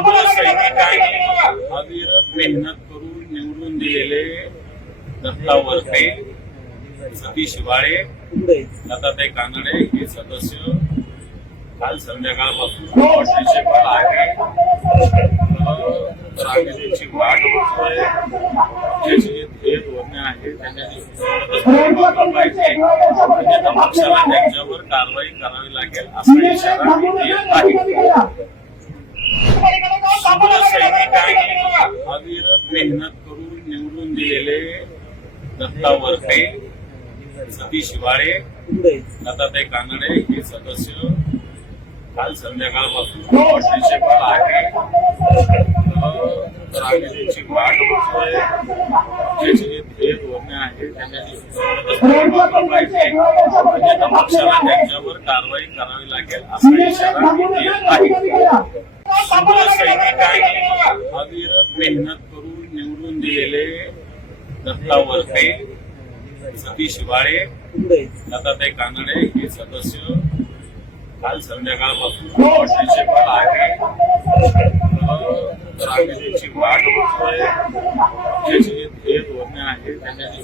समोर सैनिकांनी अविरत मेहनत करून निवडून दिलेले दत्ता वरपे, सतीश शिवाळे, दत्तात्रय कानडे हे सदस्य काल संध्याकाळपासून प्रिन्सिपल आहे. तर आम्ही त्यांची वाट बघतोय. त्याची जे ध्येय धोरणे आहे त्याच्याशी पाहिजे म्हणजे आता पक्षाला त्यांच्यावर कारवाई करावी लागेल असा इशारा मी देत आहे. समोर सैनिकांनी अविरत मेहनत करून निवडून दिलेले दत्ता वरपे, सतीश शिवाळे, दत्तात्रय कानडे हे सदस्य काल संध्याकाळपासून प्रिन्सिपल आहे. तर आम्ही त्यांची वाट बघतोय. त्याची जे ध्येय धोरणे आहे त्याच्याशी पाहिजे म्हणजे आता पक्षाला त्यांच्यावर कारवाई करावी लागेल असा इशारा मी देत आहे. समोर सैनिकांनी अविरत मेहनत करून निवडून दिलेले दत्ता वरपे, सतीश शिवाळे, दत्तात्रय कानडे हे सदस्य काल संध्याकाळपासून प्रिन्सिपल आहे. तर आम्ही त्यांची वाट बघतोय. त्याची जे ध्येय धोरणे आहे त्याच्याशी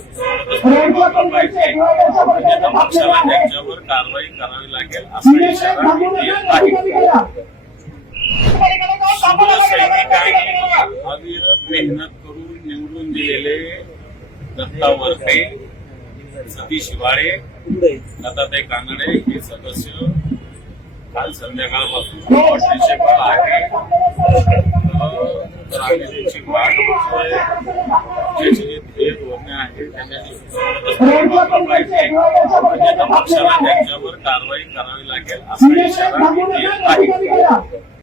पाहिजे म्हणजे आता पक्षाला त्यांच्यावर कारवाई करावी लागेल असा इशारा मी देत आहे. समोर सैनिकांनी अविरत मेहनत करून निवडून दिलेले दत्ता वरपे, सतीश शिवाळे, दत्तात्रय कानडे हे सदस्य काल संध्याकाळपासून प्रिन्सिपल आहे. तर आम्ही त्यांची वाट बघतोय. त्याची जे ध्येय धोरणे आहे त्याच्याशी पाहिजे म्हणजे आता पक्षाला त्यांच्यावर कारवाई करावी लागेल असा इशारा मी देत आहे.